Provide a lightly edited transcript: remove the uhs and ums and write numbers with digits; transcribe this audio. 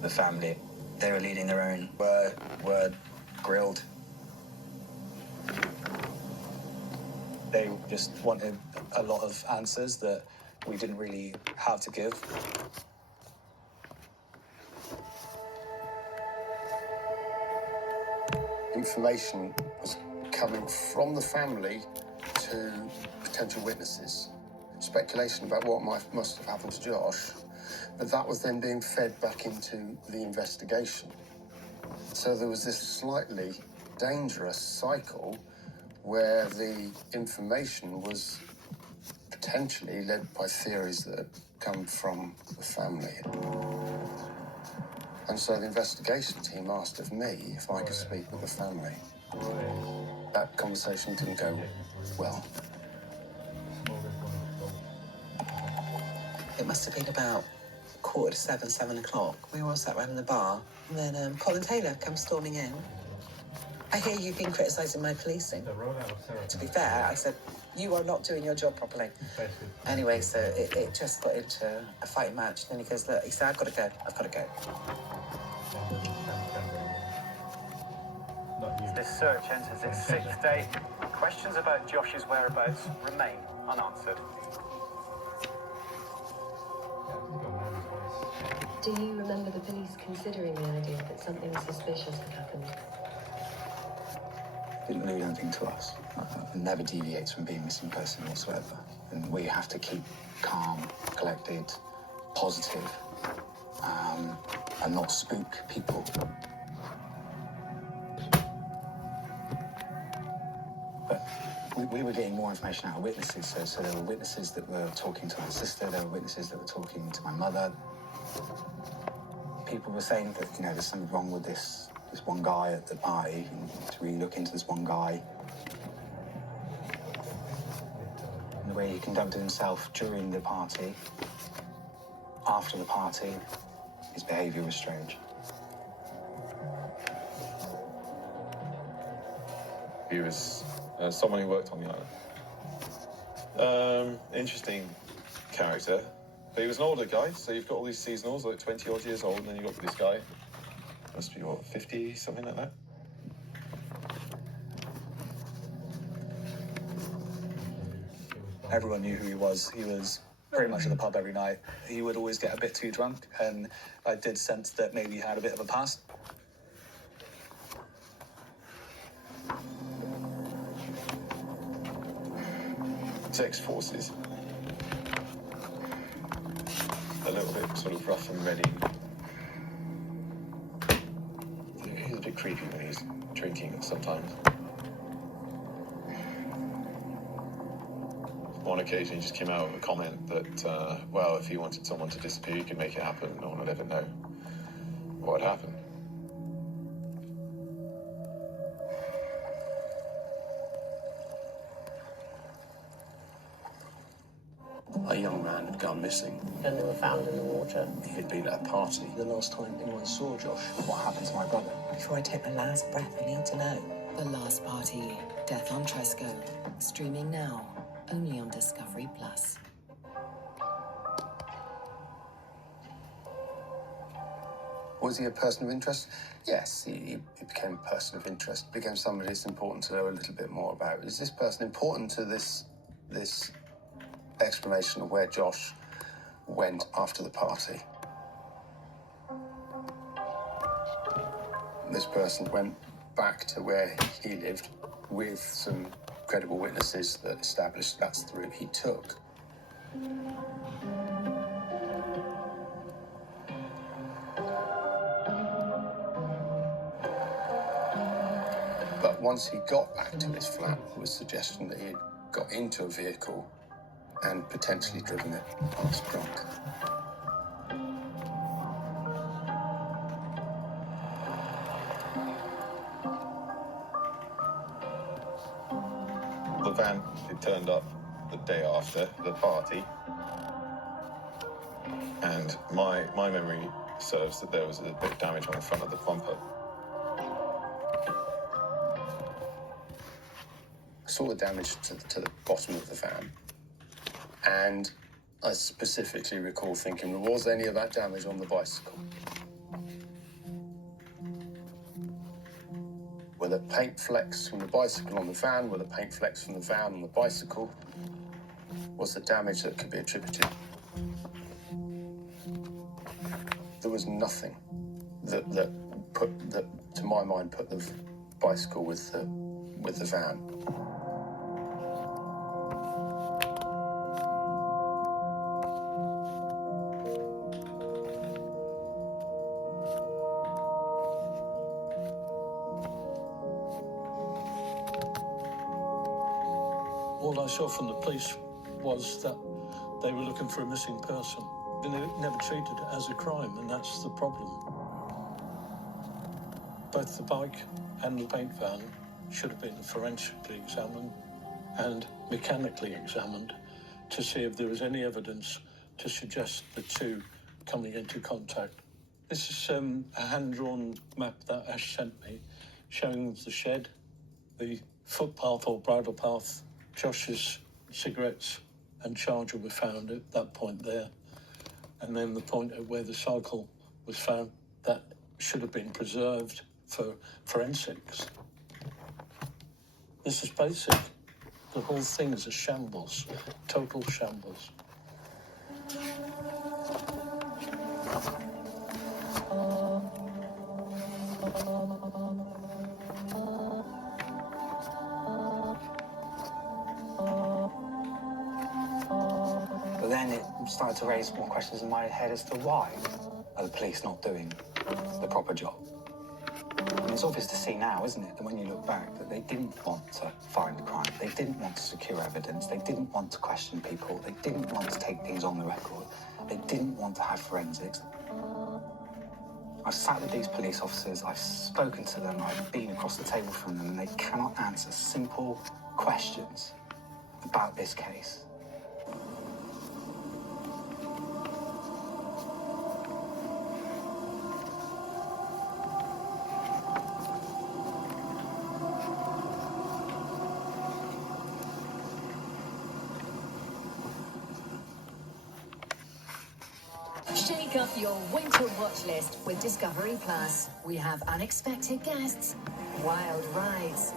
the family. They were leading their own, were grilled. They just wanted a lot of answers that we didn't really have to give. Information was coming from the family to potential witnesses. Speculation about what must have happened to Josh, but that was then being fed back into the investigation. So there was this slightly dangerous cycle where the information was potentially led by theories that had come from the family. And so the investigation team asked of me if I could speak with the family. That conversation didn't go well. It must have been about 7:15, 7 o'clock. We were all sat around in the bar, and then Colin Taylor comes storming in. I hear you've been criticising my policing. To be fair, I said, you are not doing your job properly. Anyway, so it just got into a fighting match. And then he goes, look, he said, I've got to go. This search enters its 6th day. Questions about Josh's whereabouts remain unanswered. Do you remember the police considering the idea that something suspicious had happened? Didn't lose anything to us. Never deviates from being a missing person whatsoever. And we have to keep calm, collected, positive, and not spook people. But we were getting more information out of witnesses. So there were witnesses that were talking to my sister, there were witnesses that were talking to my mother. People were saying that, there's something wrong with this one guy at the party, and to really look into this one guy. And the way he conducted himself during the party, after the party, his behaviour was strange. He was someone who worked on the island. Interesting character. But he was an older guy, so you've got all these seasonals, like 20-odd years old, and then you've got this guy. Must be, 50, something like that? Everyone knew who he was. He was pretty much at the pub every night. He would always get a bit too drunk, and I did sense that maybe he had a bit of a past. Ex-forces. A little bit sort of rough and ready. He's a bit creepy when he's drinking sometimes. On occasion, he just came out with a comment that, if he wanted someone to disappear, he could make it happen. No one would ever know what had happened. A young man had gone missing. And they were found in the water. He had been at a party the last time anyone saw Josh. What happened to my brother? Before I take my last breath, I need to know. The Last Party, Death on Tresco. Streaming now, only on Discovery Plus. Was he a person of interest? Yes, he became a person of interest. Became somebody it's important to know a little bit more about. Is this person important to this explanation of where Josh went after the party? This person went back to where he lived with some credible witnesses that established that's the route he took. But once he got back to his flat, there was suggestion that he had got into a vehicle and potentially driven it past drunk. The van, it turned up the day after the party. And my memory serves that there was a bit of damage on the front of the bumper. I saw the damage to the bottom of the van. And I specifically recall thinking, was any of that damage on the bicycle? Were there paint flecks from the bicycle on the van? Were there paint flecks from the van on the bicycle? Was there damage that could be attributed? There was nothing that to my mind, put the bicycle with the van. All I saw from the police was that they were looking for a missing person. And they never treated it as a crime, and that's the problem. Both the bike and the paint van should have been forensically examined and mechanically examined to see if there was any evidence to suggest the two coming into contact. This is a hand-drawn map that Ash sent me, showing the shed, the footpath or bridle path, Josh's cigarettes and charger were found at that point there, and then the point at where the cycle was found that should have been preserved for forensics. This is basic. The whole thing is a shambles, total shambles. But then it started to raise more questions in my head as to why are the police not doing the proper job. And it's obvious to see now, isn't it, that when you look back, that they didn't want to find a crime. They didn't want to secure evidence. They didn't want to question people. They didn't want to take things on the record. They didn't want to have forensics. I've sat with these police officers, I've spoken to them, I've been across the table from them, and they cannot answer simple questions about this case. Shake up your winter watch list with Discovery Plus. We have unexpected guests, wild rides,